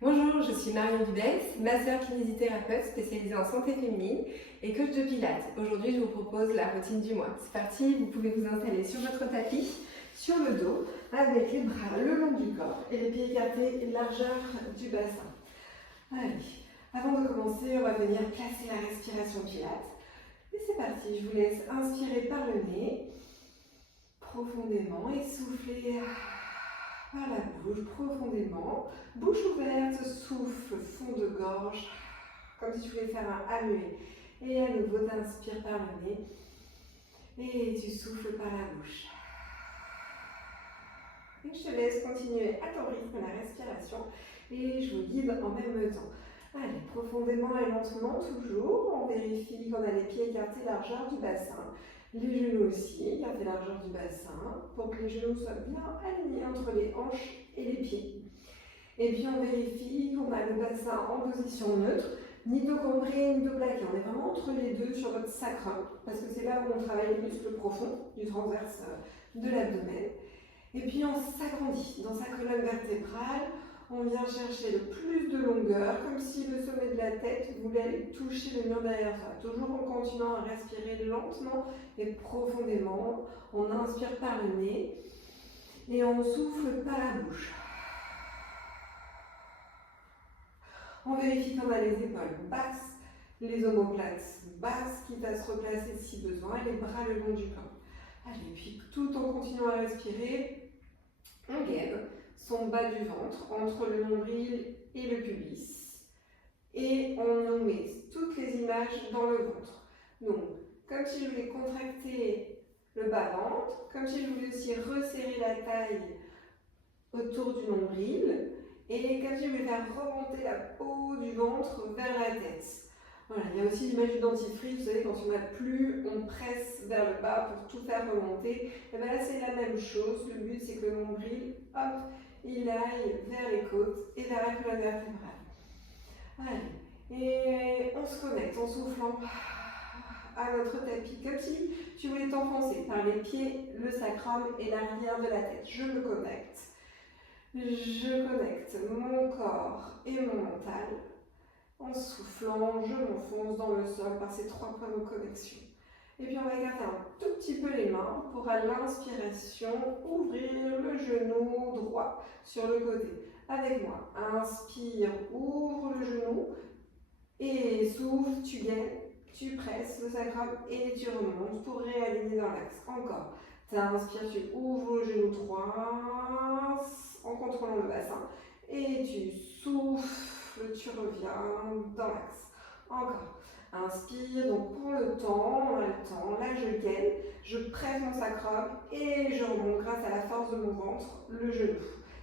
Bonjour, je suis Marion Dubès, masseur kinésithérapeute spécialisée en santé féminine et coach de pilates. Aujourd'hui, je vous propose la routine du mois. C'est parti, vous pouvez vous installer sur votre tapis, sur le dos, avec les bras le long du corps et les pieds écartés, largeur du bassin. Allez, avant de commencer, on va venir placer la respiration pilates. Et c'est parti, je vous laisse inspirer par le nez, profondément, et souffler par la bouche, profondément. Bouche ouverte, souffle, fond de gorge, comme si tu voulais faire un A muet. Et à nouveau, tu inspires par le nez et tu souffles par la bouche. Et je te laisse continuer à ton rythme la respiration et je vous guide en même temps. Allez, profondément et lentement, toujours. On vérifie qu'on a les pieds écartés, largeur du bassin. Les genoux aussi, écartés, largeur du bassin, pour que les genoux soient bien alignés entre les hanches et les pieds. Et puis on vérifie qu'on a le bassin en position neutre, ni dos cambré, ni dos plaqué. On est vraiment entre les deux sur votre sacrum, parce que c'est là où on travaille les muscles profonds du transverse de l'abdomen. Et puis on s'agrandit dans sa colonne vertébrale. On vient chercher le plus de longueur, comme si le sommet de la tête voulait aller toucher le mur derrière soi. Toujours en continuant à respirer lentement et profondément. On inspire par le nez et on souffle par la bouche. On vérifie qu'on a les épaules basses, les omoplates basses, quitte à se replacer si besoin, et les bras le long du corps. Allez, puis tout en continuant à respirer, on gaine son bas du ventre entre le nombril et le pubis. Et on nous met toutes les images dans le ventre. Donc, comme si je voulais contracter le bas-ventre, comme si je voulais aussi resserrer la taille autour du nombril, et comme si je voulais faire remonter la peau du ventre vers la tête. Voilà, il y a aussi l'image du dentifrice, vous savez, quand on n'a plus, on presse vers le bas pour tout faire remonter. Et bien là, c'est la même chose. Le but, c'est que le nombril, hop, il aille vers les côtes et vers la colonne vertébrale. Allez, et on se connecte en soufflant à notre tapis, comme si tu voulais t'enfoncer par les pieds, le sacrum et l'arrière de la tête. Je me connecte. Je connecte mon corps et mon mental. En soufflant, je m'enfonce dans le sol par ces 3 points de connexion. Et puis on va écarter un tout petit peu les mains pour à l'inspiration ouvrir le genou droit sur le côté. Avec moi, inspire, ouvre le genou et souffle, tu gaines, tu presses le sacrum et tu remontes pour réaligner dans l'axe. Encore. Tu inspires, tu ouvres le genou droit en contrôlant le bassin et tu souffles, tu reviens dans l'axe. Encore. Inspire, donc prends le temps, on a le temps, là je gaine, je presse mon sacrum et je remonte grâce à la force de mon ventre, le genou,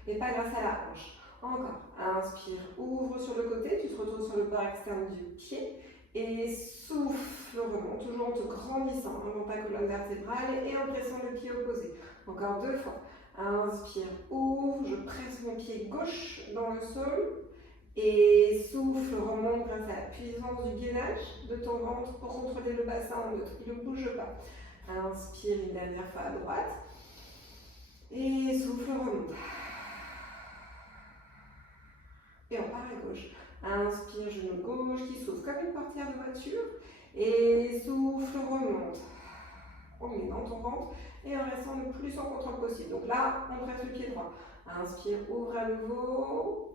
et pas grâce à la hanche. Encore. Inspire, ouvre sur le côté, tu te retrouves sur le bord externe du pied et souffle, remonte, toujours en te grandissant dans ta colonne vertébrale et en pressant le pied opposé. Encore 2 fois. Inspire, ouvre, je presse mon pied gauche dans le sol et souffle, remonte grâce à la puissance du gainage de ton ventre pour contrôler le bassin en neutre. Il ne bouge pas. Inspire une dernière fois à droite et souffle, remonte. Et on part à gauche. Inspire, genou gauche qui s'ouvre comme une portière de voiture. Et souffle, remonte. On est dans ton ventre et en restant le plus en contrôle possible. Donc là, on presse le pied droit. Inspire, ouvre à nouveau.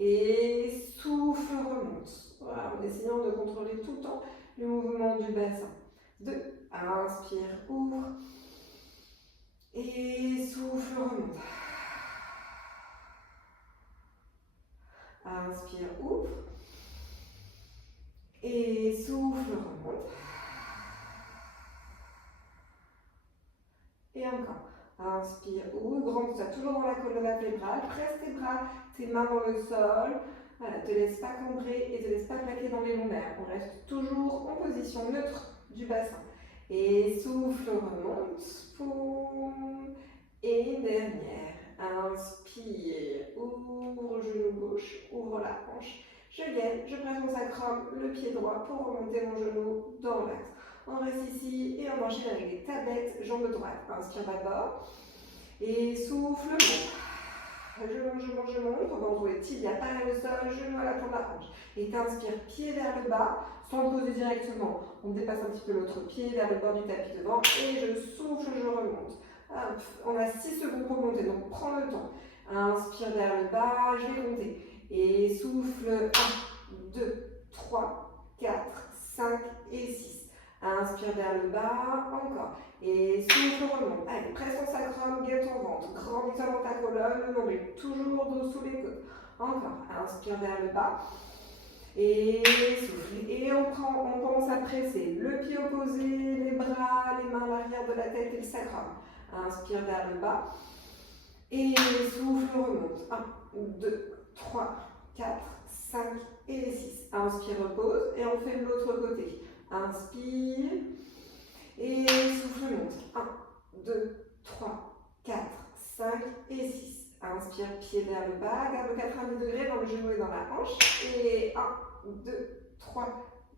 Et souffle, remonte. Voilà, en essayant de contrôler tout le temps le mouvement du bassin. 2. Inspire, ouvre. Et souffle, remonte. Inspire, ouvre. Et souffle, remonte. Et encore. Inspire, ouvre, grande-toi toujours dans la colonne vertébrale. Presse tes bras, tes mains dans le sol. Voilà, te laisse pas cambrer et te laisse pas plaquer dans les lombaires. On reste toujours en position neutre du bassin. Et souffle, remonte. Poum. Et une dernière. Inspire, ouvre genou gauche, ouvre la hanche. Je gaine, je presse mon sacrum, le pied droit pour remonter mon genou dans l'axe. On reste ici et on enchaîne avec les tablettes, jambe droite. Inspire d'abord et souffle. Je monte. On va retrouver tibia pareil au sol, genou à la plante de la hanche. Et t'inspires, pied vers le bas, sans le poser directement. On dépasse un petit peu l'autre pied vers le bord du tapis devant. Et je souffle, je remonte. Hop, on a 6 secondes pour monter, donc prends le temps. Inspire vers le bas, je vais compter. Et souffle, 1, 2, 3, 4, 5 et 6. Inspire vers le bas, encore. Et souffle, remonte. Allez, presse ton sacrum, guette ton ventre. Grandis dans ta colonne, le nombril, toujours dos sous les côtes. Encore. Inspire vers le bas. Et souffle. Et on commence à presser. Le pied opposé, les bras, les mains à l'arrière de la tête et le sacrum. Inspire vers le bas. Et souffle, remonte. 1, 2, 3, 4, 5 et 6. Inspire, repose. Et on fait de l'autre côté. Inspire. Et souffle, monte. 1, 2, 3, 4, 5 et 6. Inspire, pied vers le bas. Garde le 90 degrés dans le genou et dans la hanche. Et 1, 2, 3,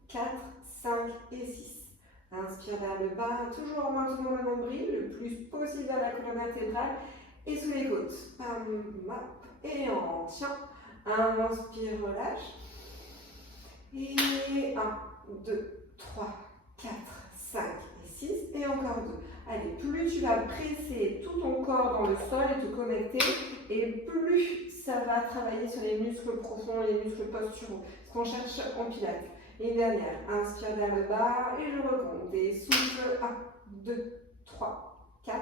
4, 5 et 6. Inspire vers le bas, toujours en maintenant le nombril, le plus possible à la colonne vertébrale et sous les côtes. Et on tient. Inspire, relâche. Et 1, 2, 3, 4, 5 et 6. Et encore 2. Allez, plus tu vas presser tout ton corps dans le sol et te connecter, et plus ça va travailler sur les muscles profonds, les muscles posturaux, ce qu'on cherche en pilates. Et une dernière, inspire vers le bas et je recompte. Et souffle, 1, 2, 3, 4,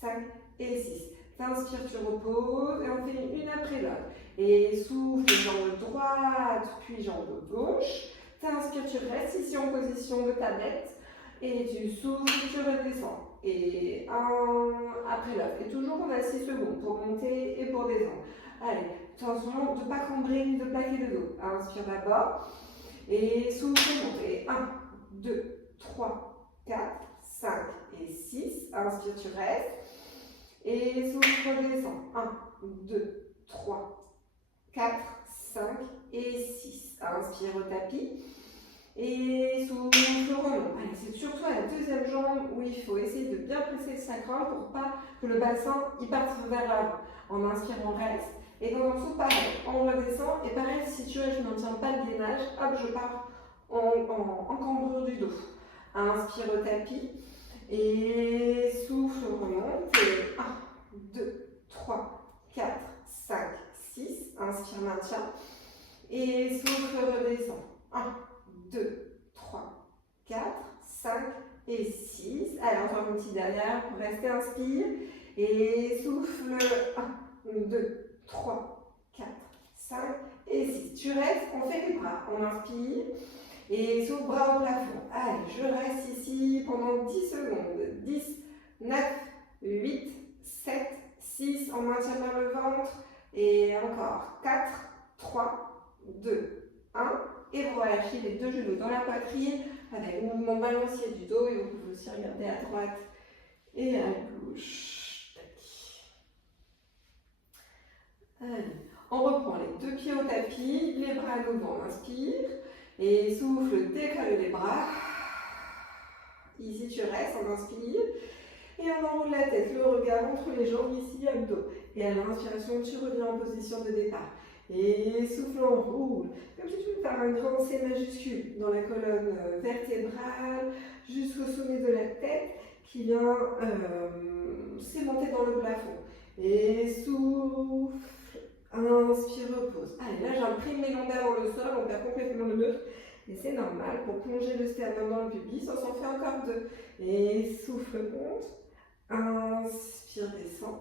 5 et 6. T'inspires, tu reposes et on fait une après l'autre. Et souffle, jambe droite, puis jambe gauche. T'inspires, tu restes ici en position de tablette. Et tu souffles, tu redescends. Et un après l'autre. Et toujours on a 6 secondes pour monter et pour descendre. Allez, attention de ne pas cambrer ni de plaquer le dos. Inspire d'abord. Et souffle, monte. Et 1, 2, 3, 4, 5 et 6. Inspire, tu restes. Et souffle, redescends. 1, 2, 3, 4, 5 et 6. Inspire au tapis. Et souffle, remonte. Allez, c'est surtout à la deuxième jambe où il faut essayer de bien presser le sacrum pour pas que le bassin il parte vers l'avant. En inspirant, on reste. Et quand on souffle, pareil, on redescend. Et pareil, si tu veux, je ne maintiens pas le gainage, hop, je pars en cambrure du dos. Inspire au tapis. Et souffle, remonte. Et 1, 2, 3, 4, 5, 6. Inspire, maintien. Et souffle, redescend. 1, 2, 3, 4, 5 et 6. Allez, encore une petite dernière pour rester. Inspire. Et souffle. 1, 2, 3, 4, 5 et 6. Tu restes, on fait les bras. On inspire. Et souffle, bras au plafond. Allez, je reste ici pendant 10 secondes. 10, 9, 8, 7, 6. On maintient bien le ventre. Et encore. 4, 3, 2, 1. Et vous relâchez les deux genoux dans la poitrine avec mouvement balancier du dos. Et vous pouvez aussi regarder à droite et à gauche. Allez, on reprend les deux pieds au tapis, les bras à nouveau, on inspire. Et souffle, décolle les bras. Ici tu restes, on inspire. Et on enroule la tête, le regard entre les jambes, ici, abdos. Et à l'inspiration, tu reviens en position de départ. Et souffle, on roule. Comme si tu veux faire un grand C majuscule dans la colonne vertébrale, jusqu'au sommet de la tête qui vient s'aimanter dans le plafond. Et souffle, inspire, repose. Allez, là j'imprime mes lombaires dans le sol, on perd complètement le neutre. Et c'est normal, pour plonger le sternum dans le pubis, on s'en fait encore 2. Et souffle, monte. Inspire, descend.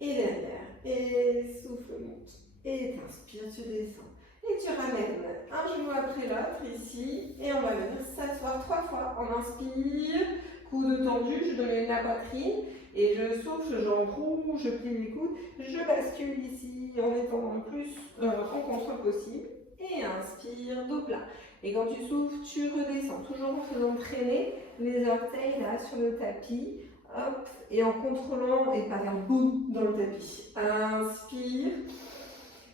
Et derrière. Et souffle, monte. Et t'inspires, tu descends. Et tu ramènes un genou après l'autre ici. Et on va venir s'asseoir 3 fois. On inspire, coude tendu, je domine la poitrine. Et je souffle, j'enroule, je plie les coudes. Je bascule ici en étendant le plus en contre possible. Et inspire, dos plat. Et quand tu souffles, tu redescends. Toujours en faisant traîner les orteils là sur le tapis. Hop, et en contrôlant et pas vers le bout dans le tapis. Inspire.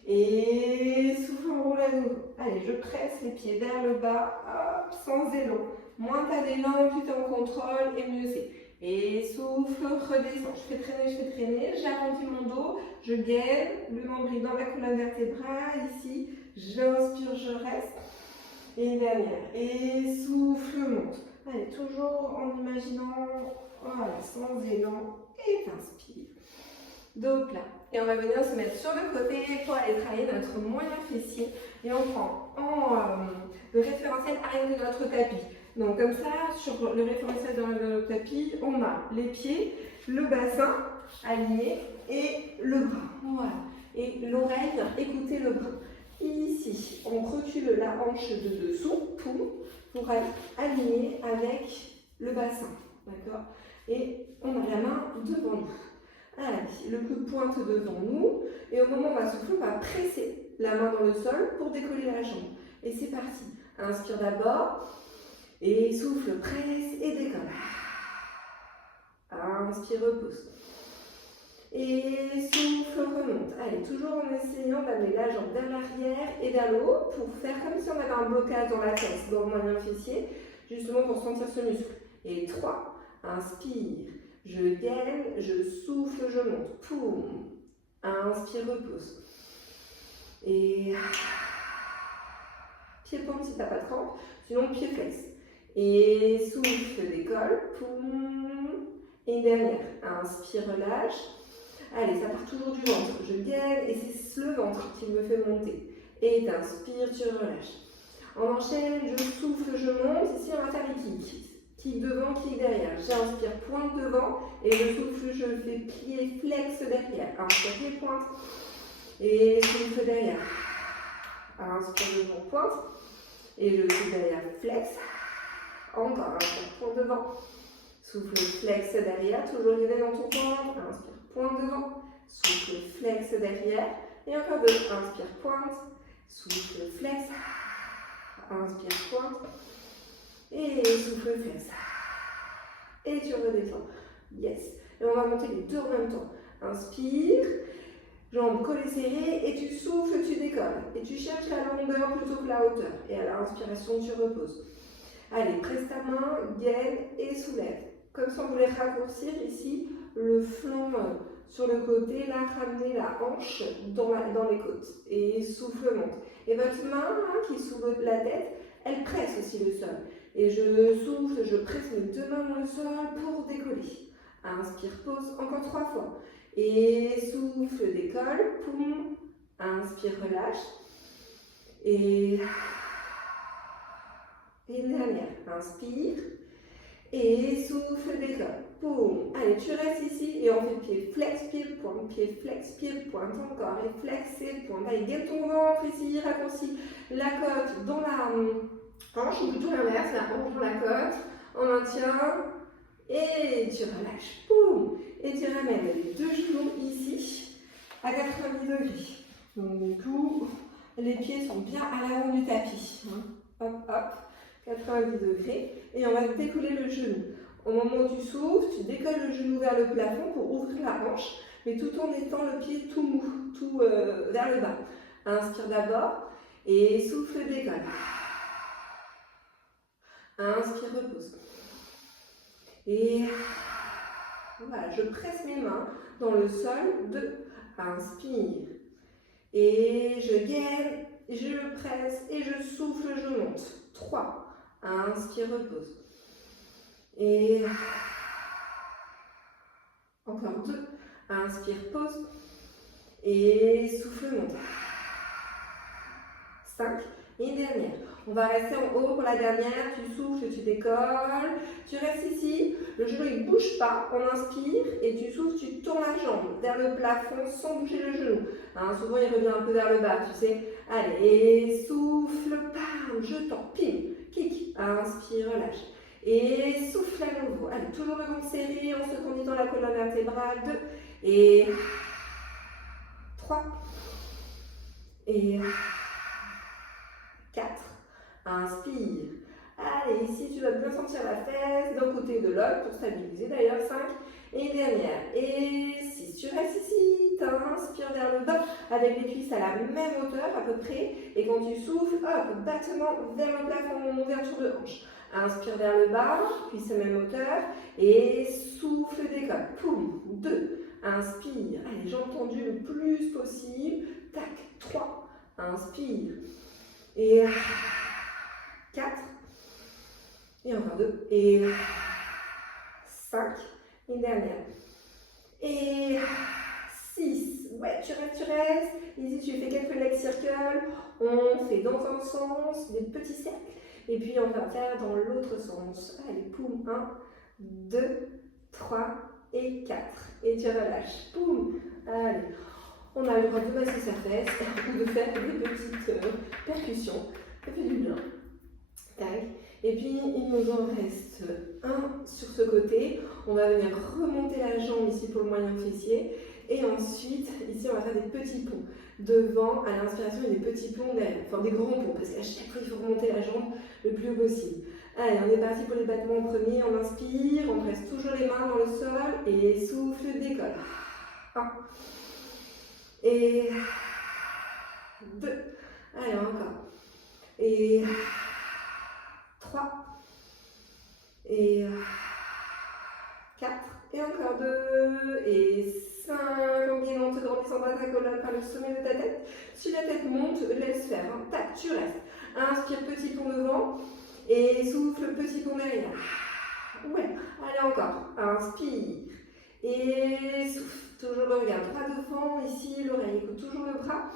Et souffle, on roule à nouveau. Allez, je presse les pieds vers le bas, hop, sans élan. Moins tu as d'élan, plus tu es en contrôle et mieux c'est. Et souffle, redescends. Je fais traîner, j'arrondis mon dos, je gaine le nombril dans la colonne vertébrale, ici, j'inspire, je reste. Et une dernière. Et souffle, monte. Allez, toujours en imaginant, voilà, sans élan, et t'inspire. Dos plat. Et on va venir se mettre sur le côté pour aller travailler notre moyen fessier. Et on prend le référentiel arrière de notre tapis. Donc comme ça, sur le référentiel de notre tapis, on a les pieds, le bassin aligné et le bras. Voilà. Et l'oreille vient écouter le bras. Ici, on recule la hanche de dessous pour être aligné avec le bassin. D'accord? Et on a la main devant nous. Allez, le coude pointe devant nous. Et au moment où on va souffler, on va presser la main dans le sol pour décoller la jambe. Et c'est parti. Inspire d'abord. Et souffle, presse et décolle. Inspire, repose. Et souffle, remonte. Allez, toujours en essayant d'amener la jambe vers l'arrière et vers le haut pour faire comme si on avait un blocage dans la tête, dans le moyen fessier, justement pour sentir ce muscle. Et 3, inspire, je gaine, je souffle, je monte. Poum. Inspire, repose. Et pied pointe si tu n'as pas de crampe, sinon pied flex. Et souffle, décolle. Poum. Et dernière, inspire, relâche. Allez, ça part toujours du ventre. Je gaine et c'est le ventre qui me fait monter. Et t'inspires, tu relâches. On enchaîne, je souffle, je monte. Ici, on va faire les kicks. Kick devant, kick derrière. J'inspire, pointe devant. Et je souffle, je fais plier, flex derrière. Inspire, pied, pointe. Et souffle derrière. Inspire devant, pointe. Et je souffle derrière, flex. Encore, inspire, pointe devant. Souffle, flex derrière. Toujours lever dans ton ventre. Inspire. Pointe devant, souffle, flex derrière, et encore deux, inspire, pointe, souffle, flex, inspire, pointe, et souffle, flex, et tu redescends, yes, et on va monter les deux en même temps, inspire, jambes collées serrées, et tu souffles, tu décolles, et tu cherches la longueur plutôt que la hauteur, et à l'inspiration, tu reposes. Allez, presse ta main, gaine et soulève, comme si on voulait raccourcir ici, le flanc sur le côté, là, ramener la hanche dans les côtes. Et souffle, monte. Et votre main qui soulève la tête, elle presse aussi le sol. Et je souffle, je presse mes deux mains dans le sol pour décoller. Inspire, pause, encore 3 fois. Et souffle, décolle, poum. Inspire, relâche. Et une dernière. Inspire. Et souffle, décolle. Boum. Allez, tu restes ici et on fait pied flex, pied pointe encore. Et flex et pointe. Allez, gaine ton ventre ici, raccourcis la côte dans la hanche, ou plutôt l'inverse, la hanche dans la côte. On maintient et tu relâches. Boum. Et tu ramènes les deux genoux ici à 90 degrés. Donc du coup, les pieds sont bien à l'avant du tapis. Hop, hop. 90 degrés, et on va décoller le genou. Au moment où tu souffles, tu décolles le genou vers le plafond pour ouvrir la hanche, mais tout en étant le pied tout mou, tout vers le bas. Inspire d'abord, et souffle, décolle. Inspire, repose. Et voilà, je presse mes mains dans le sol. 2, inspire. Et je gaine, je presse, et je souffle, je monte. 3. Inspire, repose. Et encore 2. Inspire, pause. Et souffle, monte. 5. Et une dernière. On va rester en haut pour la dernière. Tu souffles, tu décolles. Tu restes ici. Le genou ne bouge pas. On inspire et tu souffles, tu tournes la jambe vers le plafond sans bouger le genou. Souvent, il revient un peu vers le bas, tu sais. Allez, et souffle, bam, je tends, pim. Kick, inspire, relâche. Et souffle à nouveau. Allez, toujours le ventre serré, on se conduit dans la colonne vertébrale. 2 et 3 et 4. Inspire. Allez, ici tu vas bien sentir la fesse d'un côté et de l'autre pour stabiliser d'ailleurs. 5 et dernière. Et 6. Tu restes ici, t'inspires vers le bas avec les cuisses à la même hauteur à peu près. Et quand tu souffles, hop, battement vers le plafond, ouverture de hanche. Inspire vers le bas, puis c'est même hauteur. Et souffle, décolle. Poum. 2. Inspire. Allez, jambes tendues le plus possible. Tac. 3. Inspire. Et 4. Et encore 2. Et 5. Une dernière. Et 6. Ouais, tu restes. Ici, tu fais quelques leg circles. On fait dans un sens des petits cercles. Et puis, on va faire dans l'autre sens. Allez, poum. 1, 2, 3 et 4. Et tu relâches. Poum. Allez. On a le droit de masser sa fesse ou de faire des petites percussions. Ça fait du bien. Tac. Et puis, il nous en reste un sur ce côté. On va venir remonter la jambe ici pour le moyen fessier. Et ensuite, ici, on va faire des petits ponts. Devant, à l'inspiration, il y a des petits ponts derrière. Enfin, des grands ponts, parce qu'à chaque fois, il faut remonter la jambe le plus haut possible. Allez, on est parti pour les battements en premier. On inspire, on presse toujours les mains dans le sol. Et souffle, décolle. 1. Et 2. Allez, encore. Et 3. Et 4. Et encore 2. Et 5. En bien en te grandissant dans ta colonne par le sommet de ta tête. Si la tête monte, laisse faire. Hein. Tac, tu restes. Inspire, petit pont devant. Et souffle, petit pont derrière. Ouais. Allez, encore. Inspire. Et souffle. Toujours le regard droit devant. Ici, l'oreille écoute toujours le bras.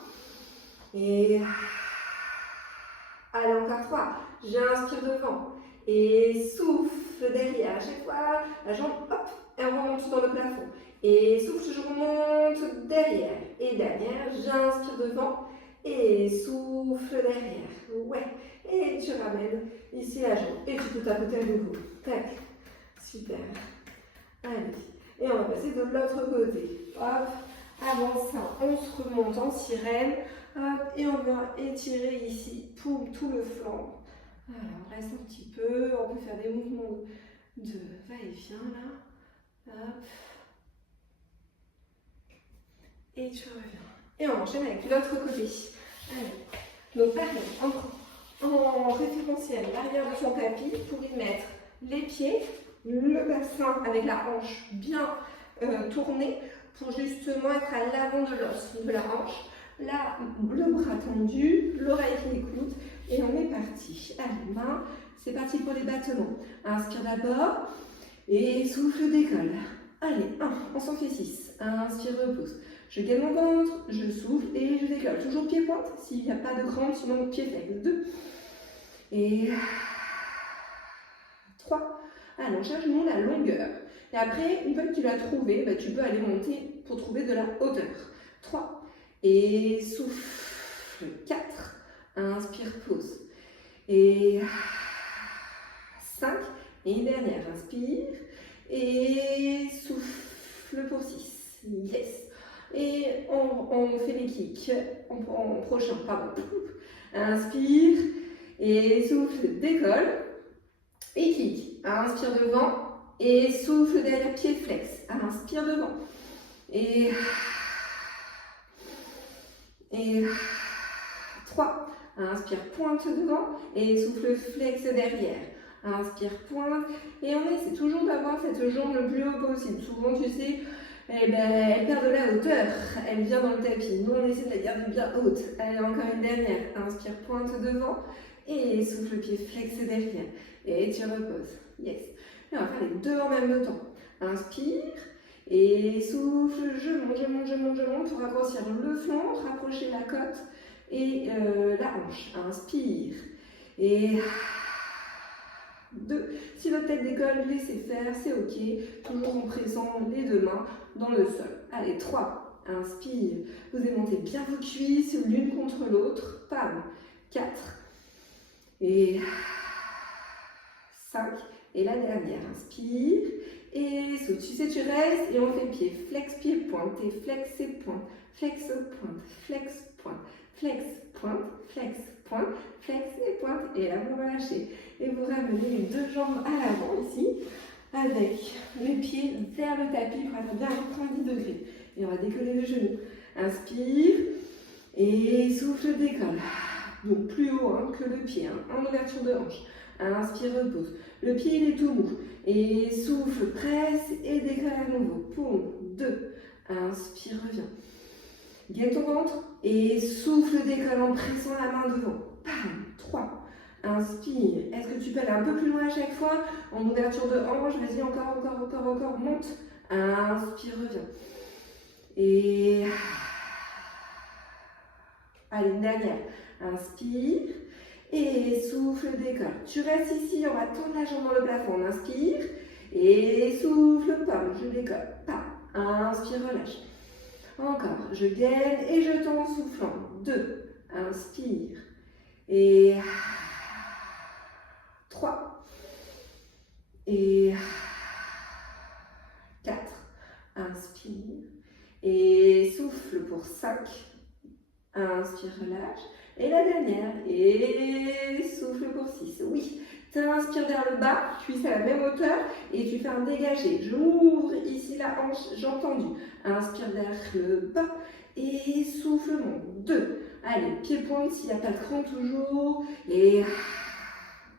Et allez, encore 3. J'inspire devant. Et souffle derrière. À chaque fois, la jambe, hop, elle remonte dans le plafond. Et souffle, je remonte derrière. Et derrière, j'inspire devant. Et souffle derrière. Ouais. Et tu ramènes ici la jambe. Et tu peux tapoter à nouveau. Tac. Super. Allez. Et on va passer de l'autre côté. Hop. Avant ça, on se remonte en sirène. Hop. Et on va étirer ici pour tout le flanc. Alors, on reste un petit peu. On peut faire des mouvements de va-et-vient là. Hop. Et tu reviens. Et on enchaîne avec l'autre côté. Allez. Donc pareil, en référentiel, l'arrière de son tapis pour y mettre les pieds, le bassin avec la hanche bien tournée pour justement être à l'avant de l'os de la hanche. Là, le bras tendu, l'oreille qui écoute et on est parti. Allez, main, c'est parti pour les battements. Inspire d'abord et souffle, décolle. Allez, 1, on s'en fait 6. Inspire, repousse. Je gaine mon ventre, je souffle et je décolle. Toujours pied-pointe, s'il n'y a pas de crampe, sinon pied flex. 2. Et 3. Allez, on cherche nous la longueur. Et après, une fois que tu l'as trouvé, bah, tu peux aller monter pour trouver de la hauteur. 3. Et souffle. 4. Inspire, pause. Et 5. Et une dernière. Inspire. Et souffle pour 6. Yes. Et on fait les kicks en prochain. Pardon. Inspire. Et souffle, décolle. Et kick. Inspire devant. Et souffle derrière, pied flex. Inspire devant. Et 3. Inspire, pointe devant. Et souffle, flex derrière. Inspire, pointe. Et on essaie toujours d'avoir cette jambe le plus haut possible. Souvent, tu sais, eh ben, elle perd de la hauteur. Elle vient dans le tapis. Nous, on essaie de la garder bien haute. Allez, encore une dernière. Inspire, pointe devant. Et souffle, pied flex derrière. Et tu reposes. Yes. Et on va faire les deux en même temps. Inspire. Et souffle, je monte pour raccourcir le flanc, rapprocher la côte et la hanche. Inspire. Et 2. Si votre tête décolle, laissez faire, c'est ok. Toujours en pressant les deux mains dans le sol. Allez, 3. Inspire. Vous aimantez bien vos cuisses l'une contre l'autre. Pam. 4. Et 5. Et la dernière. Inspire. Et saute. Tu sais, tu restes et on fait pied. Flex, pied, pointe. Et flex et pointe. Flex, pointe. Flex, pointe. Flex, pointe. Flex, pointe. Flex et pointe. Et là, vous relâchez. Et vous ramenez les deux jambes à l'avant ici. Avec les pieds vers le tapis pour être bien à 90 degrés. Et on va décoller le genou. Inspire. Et souffle, décolle. Donc plus haut que le pied. En ouverture de hanche. Inspire, repose. Le pied il est tout mou. Et souffle, presse et décolle à nouveau. Poum, 2. Inspire, reviens. Gaine ton ventre et souffle, décolle en pressant la main devant. Pam, 3. Inspire. Est-ce que tu peux aller un peu plus loin à chaque fois? En ouverture de hanche, vas-y, encore, monte. Inspire, reviens. Et allez, une dernière. Inspire. Et souffle, décolle. Tu restes ici, on va tendre la jambe dans le plafond. On inspire. Et souffle, pomme, je décolle. Pas. Inspire, relâche. Encore. Je gaine et je tends en soufflant. 2. Inspire. Et 3. Et 4. Inspire. Et souffle pour 5. Inspire, relâche. Et la dernière. Et souffle pour 6. Oui. Tu inspires vers le bas, cuisse à la même hauteur et tu fais un dégagé. J'ouvre ici la hanche, jambe tendue. Inspire vers le bas et souffle, monte. 2. Allez, pied pointe s'il n'y a pas de cran toujours. Et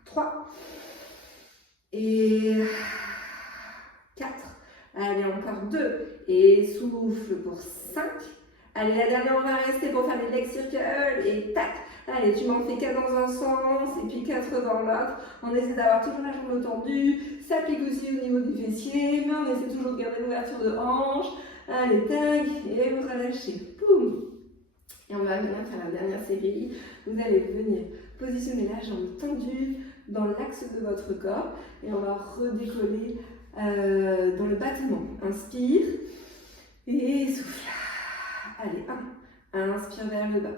3. Et 4. Allez, encore 2. Et souffle pour 5. Allez, la dernière, on va rester pour faire les leg circles. Et tac. Allez, tu m'en fais 4 dans un sens et puis 4 dans l'autre. On essaie d'avoir toujours la jambe tendue. Ça pique aussi au niveau du fessier, mais on essaie toujours de garder l'ouverture de hanche. Allez, tac. Et vous relâchez. Poum. Et on va venir faire la dernière série. Vous allez venir positionner la jambe tendue dans l'axe de votre corps. Et on va redécoller dans le battement. Inspire et souffle. Allez, 1. Inspire vers le bas.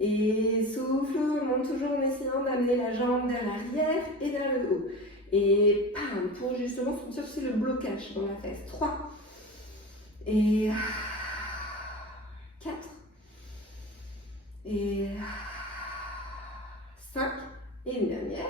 Et souffle, monte toujours en essayant d'amener la jambe vers l'arrière et vers le haut. Et pam, pour justement sentir aussi le blocage dans la fesse. 3. Et 4. Et 5. Et une dernière.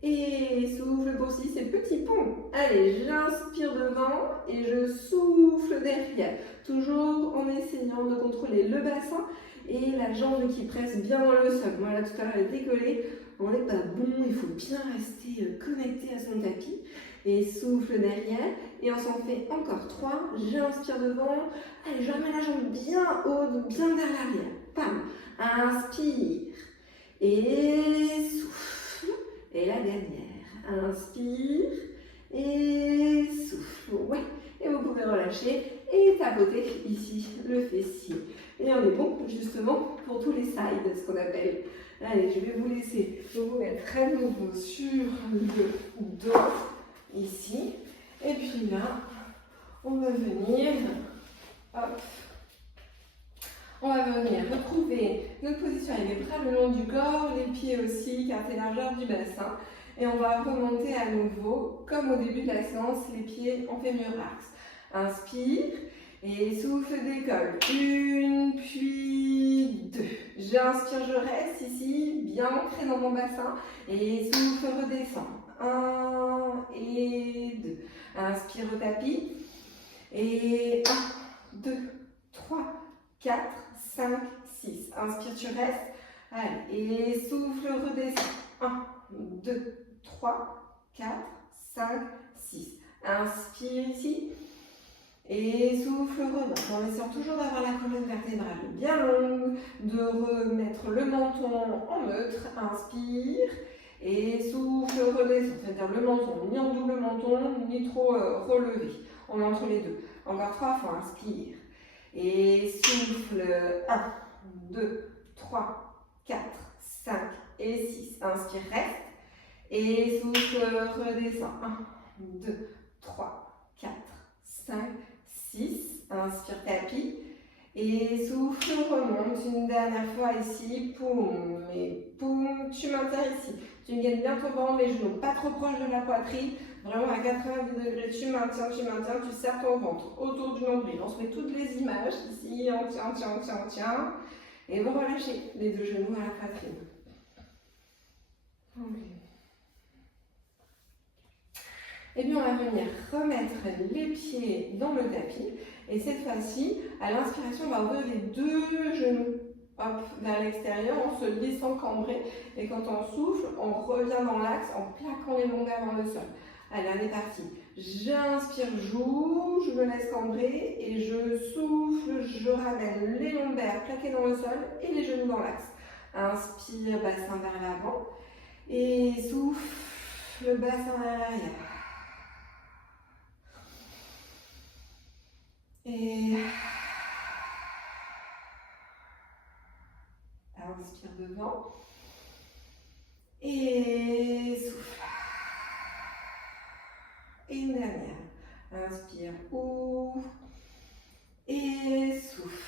Et souffle pour 6 et petit pont. Allez, j'inspire devant et je souffle derrière. Toujours en essayant de contrôler le bassin et la jambe qui presse bien dans le sol. Voilà, tout à l'heure elle est décollée. On n'est pas bon, il faut bien rester connecté à son tapis. Et souffle derrière. Et on s'en fait encore 3. J'inspire devant. Allez, je remets la jambe bien haute, bien vers l'arrière. Pam. Inspire. Et souffle. Et la dernière. Inspire. Et souffle. Ouais. Et vous pouvez relâcher et tapoter ici le fessier. Et on est bon justement pour tous les sides, ce qu'on appelle. Allez, je vais vous laisser vous mettre à nouveau sur le dos, ici. Et puis là, on va venir, hop, on va venir retrouver notre position avec les bras le long du corps, les pieds aussi, carte et largeur du bassin. Et on va remonter à nouveau, comme au début de la séance, les pieds en fémur axe. Inspire. Et souffle, décolle. 1, puis 2. J'inspire, je reste ici, bien ancré dans mon bassin. Et souffle, redescend. 1 et 2. Inspire au tapis. Et 1, 2, 3, 4, 5, 6. Inspire, tu restes. Allez, et souffle, redescend. 1, 2, 3, 4, 5, 6. Inspire ici. Et souffle, remonte, en essayant toujours d'avoir la colonne vertébrale bien longue, de remettre le menton en neutre, inspire, et souffle, redescend, c'est-à-dire le menton ni en double menton, ni trop relevé, on est entre les deux. Encore 3 fois, inspire, et souffle, 1, 2, 3, 4, 5 et 6, inspire, reste, et souffle, redescend, 1, 2, 3, 4, 5, 6, inspire, tapis, et souffle, remonte une dernière fois ici, poum, et poum, tu maintiens ici, tu gaines bien ton ventre, les genoux pas trop proches de la poitrine, vraiment à 90 degrés, tu maintiens, tu serres ton ventre autour du nombril, on se met toutes les images ici, on tient, et vous relâchez les deux genoux à la poitrine. Okay. Et bien on va venir remettre les pieds dans le tapis. Et cette fois-ci, à l'inspiration, on va ouvrir les deux genoux hop, vers l'extérieur, on se laissant cambrer. Et quand on souffle, on revient dans l'axe en plaquant les lombaires dans le sol. Allez, on est parti. J'inspire, j'ouvre, je me laisse cambrer et je souffle, je ramène les lombaires plaqués dans le sol et les genoux dans l'axe. Inspire, bassin vers l'avant et souffle, le bassin vers l'arrière. Et inspire devant et souffle. Et une dernière. Inspire, ouvre et souffle.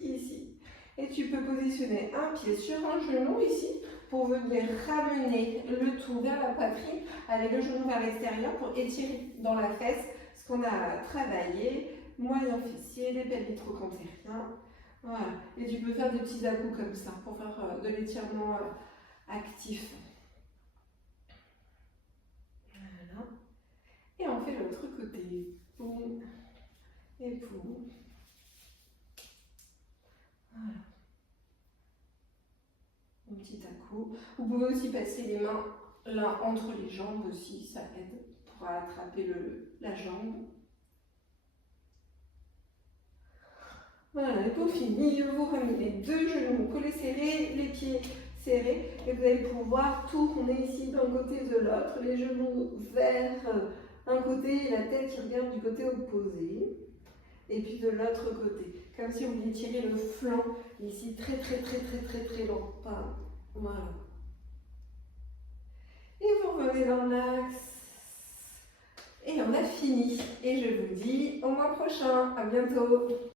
Ici. Et tu peux positionner un pied sur un genou ici pour venir ramener le tout vers la poitrine avec le genou vers l'extérieur pour étirer dans la fesse ce qu'on a travaillé, moyen fessier, les pelvis trochanteriens. Voilà. Et tu peux faire des petits à-coups comme ça pour faire de l'étirement actif. Voilà. Et on fait l'autre côté. Poum. Et poum. Voilà. Un petit à-coup. Vous pouvez aussi passer les mains là entre les jambes aussi, ça aide pour attraper la jambe. Voilà, et pour finir, vous ramenez les deux genoux collés serrés, les pieds serrés, et vous allez pouvoir tourner ici d'un côté de l'autre, les genoux vers un côté et la tête qui regarde du côté opposé, et puis de l'autre côté, comme si vous vouliez tirer le flanc ici très long. Voilà. Et vous revenez dans l'axe. Et on a fini. Et je vous dis au mois prochain. À bientôt.